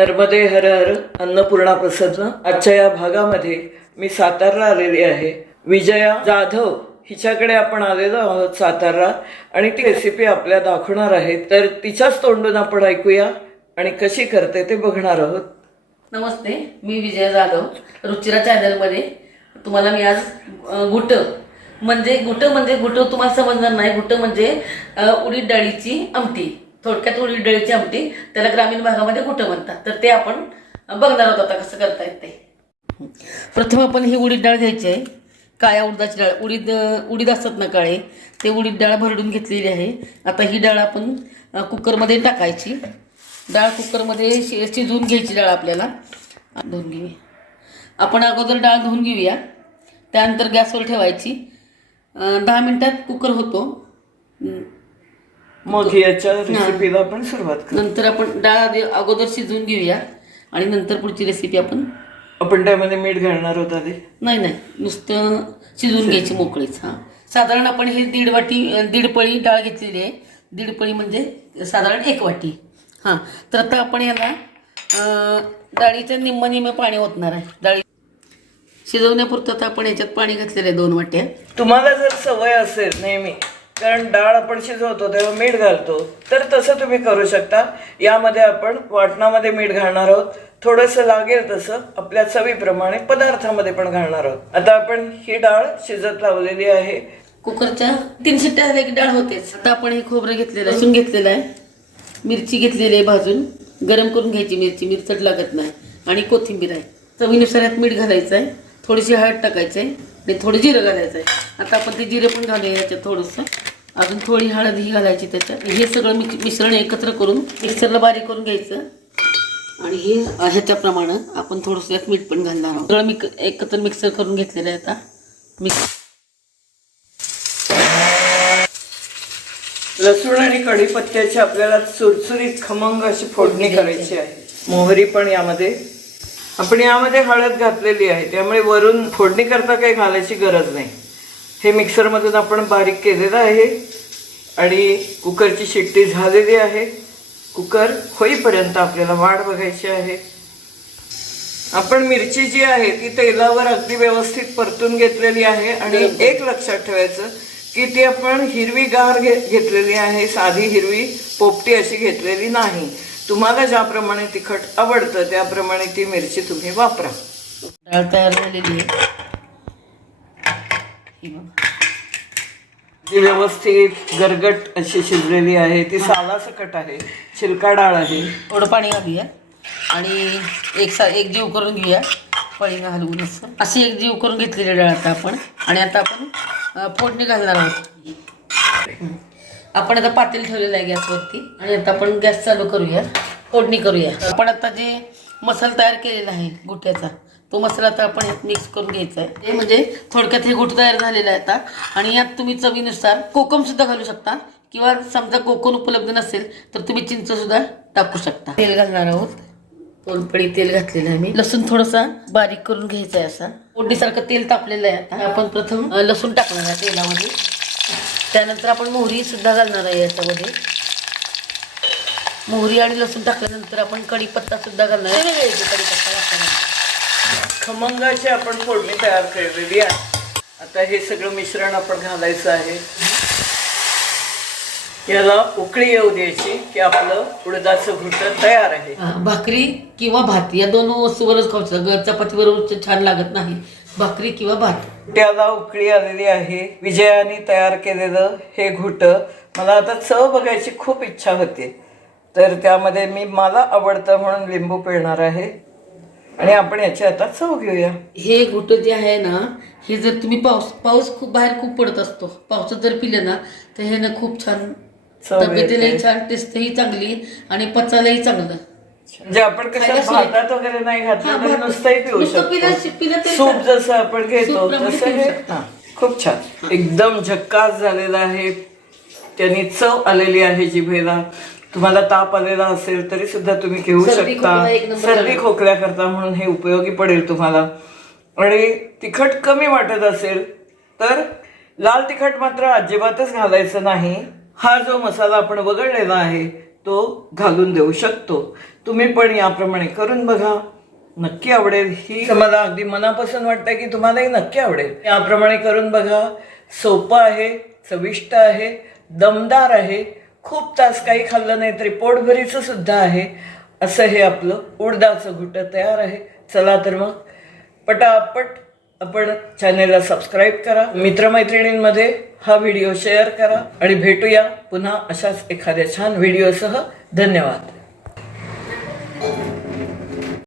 नर्मदे हर हर अन्नपूर्णा प्रसन्न. आजच्या या भागामध्ये मी सातारला आलेली आहे. विजया जाधव हिच्याकडे आपण आलेलो आहोत सातारा आणि ती रेसिपी आपल्या दाखवणार आहे तर तिच्याच तोंडून आपण ऐकूया. आणि कशी करते ते बघणार आहोत. नमस्ते मी विजया जाधव रुचिरा चॅनलमध्ये. तुम्हाला मी आज गुट म्हणजे गुट म्हणजे गुट तुम्हाला समजणार नाही. गुट म्हणजे उडीद डाळीची आमटी. थोडक्यात उडीद डाळीची आमटी त्याला ग्रामीण भागामध्ये कुठं म्हणतात? तर ते आपण बघणार आहोत आता कसं करता येते प्रथम आपण ही उडीद डाळ घ्यायची आहे. काळ्या उडदाची डाळ. उडीद उडीद असतात ना काळे ते उडीद डाळ भरडून घेतलेली आहे. आता ही डाळ आपण कुकरमध्ये टाकायची. डाळ कुकरमध्ये शि शिजवून घ्यायची डाळ आपल्याला. धुवून घेऊया. आपण अगोदर डाळ धुवून घेऊया. त्यानंतर गॅसवर ठेवायची. दहा मिनटात कुकर होतो. मग याच्या रेसिपीला आपण सुरुवात करू. नंतर आपण डाळ आधी अगोदर शिजवून घेऊया आणि नंतर पुढची रेसिपी आपण आपण त्यामध्ये मीठ घालणार आहोत आधी? नाही नाही. नुसतं शिजवून घ्यायची मोकळीच. हां. साधारण आपण हे दीड वाटी दीड पळी डाळ घेतलेली आहे. दीड पळी म्हणजे साधारण एक वाटी. हां. तर आता आपण याला डाळीचं निम्म निम्म पाणी ओतणार आहे. डाळी शिजवण्यापुरतं आता आपण याच्यात पाणी घातलेलं आहे दोन वाट्या. तुम्हाला जर सवय असेल नेहमी कारण डाळ आपण शिजवतो तेव्हा मीठ घालतो. तर तसं तुम्ही करू शकता. यामध्ये आपण वाटणामध्ये मीठ घालणार आहोत. थोडंसं लागेल तसं. आपल्या चवीप्रमाणे पदार्थामध्ये पण घालणार आहोत. आता आपण ही डाळ शिजत लावलेली आहे. कुकरच्या तीन शिट्ट्या एक डाळ होतेच आता आपण हे खोबरं घेतलेलं आहे लसूण घेतलेलं आहे. मिरची घेतलेली आहे भाजून. गरम करून घ्यायची मिरची. मिरचट लागत नाही. आणि कोथिंबीर आहे. चवीनुसार यात मीठ घालायचं आहे. थोडीशी हळद टाकायची आहे. आणि थोडं जिरं घालायचं आहे. आता आपण ते जिरं पण घालूया याच्यात थोडंसं. अजून थोडी हळद ही घालायची त्याच्यात. हे सगळं मिश्रण एकत्र करून मिक्सरला बारीक करून घ्यायचं. आणि हे ह्याच्याप्रमाणे आपण थोडंसं यात मीठ पण घालणार आहोत. सगळं मिक एकत्र मिक्सर करून घेतलेलं आहे आता. मिक्स लसूण आणि कढीपत्त्याची आपल्याला चुरचुरीत खमंग अशी फोडणी करायची आहे. मोहरी पण यामध्ये. आपण यामध्ये हळद घातलेली आहे. त्यामुळे वरून फोडणी करता काही घालायची गरज नाही. हे मिक्सरमधून आपण बारीक केलेलं आहे आणि कुकरची शिट्टी झालेली आहे. कुकर होईपर्यंत आपल्याला वाट बघायची आहे. आपण मिरची जी आहे ती तेलावर अगदी व्यवस्थित परतून घेतलेली आहे आणि एक लक्षात ठेवायचं की ती आपण हिरवी गार घे घेतलेली आहे. साधी हिरवी पोपटी अशी घेतलेली नाही. तुम्हाला ज्याप्रमाणे तिखट आवडतं त्याप्रमाणे ती मिरची तुम्ही वापरा. डाळ तयार झालेली आहे. जी ती व्यवस्थित गरगट अशी शिजलेली आहे ती सालासकट आहे छिलका डाळ आहे. थोडं पाणी घालूया आणि एक सा एक जीव करून घेऊया. पळी घालवून असं अशी एक जीव करून घेतलेली डाळ आता आपण. आणि आता आपण फोडणी घालणार आहोत. आपण आता पातेल ठेवलेलं आहे गॅसवरती. आणि आता आपण गॅस चालू करूया. फोडणी करूया. आपण आता जे मसाला तयार केलेला आहे गुट्याचा तो मसाला आता आपण यात मिक्स करून घ्यायचा आहे हे म्हणजे थोडक्यात हे गुट तयार झालेलं आहे आता. आणि यात तुम्ही चवीनुसार कोकम सुद्धा घालू शकता. किंवा समजा कोकम उपलब्ध नसेल तर तुम्ही चिंच सुद्धा टाकू शकता. तेल घालणार आहोत. पळी तेल घातलेलं आहे मी. लसूण थोडासा बारीक करून घ्यायचा आहे असा. फोडणीसारखं तेल तापलेलं आहे आता. आपण प्रथम लसूण टाकणार आहे तेलामध्ये. त्यानंतर आपण मोहरी सुद्धा घालणार आहे याच्यामध्ये. मोहरी आणि लसूण टाकल्यानंतर आपण कढीपत्ता सुद्धा घालणार आहे. कढीपत्ता खमंगाची आपण फोडणी तयार केलेली आहे आता हे सगळं मिश्रण आपण घालायचं आहे. याला उकळी येऊ द्यायची की आपलं उडदाचं घुटं तयार आहे. भाकरी किंवा भात या दोन वस्तूवरच खाऊ शकता. चपातीवर छान लागत नाही. भाकरी किंवा भात. त्याला उकळी आलेली आहे. विजयाने तयार केलेलं हे घुट. मला आता चव बघायची खूप इच्छा होती. तर त्यामध्ये मी मला आवडतं म्हणून लिंबू पिळणार आहे. आणि आपण याची आता चव घेऊया हे घुट जे आहे ना हे जर तुम्ही पाऊस पाऊस खूप बाहेर खूप पडत असतो पावसात जर पिलं ना तर हे ना खूप छान चव तब्येतीलाही येते. छान टेस्टही चांगली आणि पचायलाही चांगलं म्हणजे आपण कसं खायला. भातात वगैरे नाही घातलं तरी नुसतंही पिऊ नुसतं पिलं- शकतो तरी सूप चालेल. जसं आपण घेतो सूपप्रमाणे तसं पिऊ हे शकतो. हा, खूप छान एकदम झक्कास झालेला आहे त्यांनी चव आलेली आहे जिभेला तुम्हाला ताप आलेला असेल तरी सुद्धा तुम्ही घेऊ सर्दी शकता. खोकला एक नंबर सर्दी झाला. खोकल्याकरता म्हणून हे उपयोगी पडेल तुम्हाला. आणि तिखट कमी वाटत असेल तर लाल तिखट मात्र अजिबातच घालायचं नाही. हा जो मसाला आपण वगळलेला आहे तो घालून देऊ शकतो. तुम्ही पण याप्रमाणे करून बघा. नक्की आवडेल. ही मला अगदी मनापासून वाटतं की तुम्हालाही नक्की आवडेल. याप्रमाणे करून बघा. सोपं आहे चविष्ट आहे दमदार आहे. खूप तास काही खाल्लं नाही तरी पोटभरीचं सुद्धा आहे. असं हे आपलं उडदाचं घुटं तयार आहे. चला तर मग पटापट आपण चॅनेलला सबस्क्राईब करा. मित्रमैत्रिणींमध्ये हा व्हिडिओ शेअर करा आणि भेटूया पुन्हा अशाच एखाद्या छान व्हिडिओसह धन्यवाद.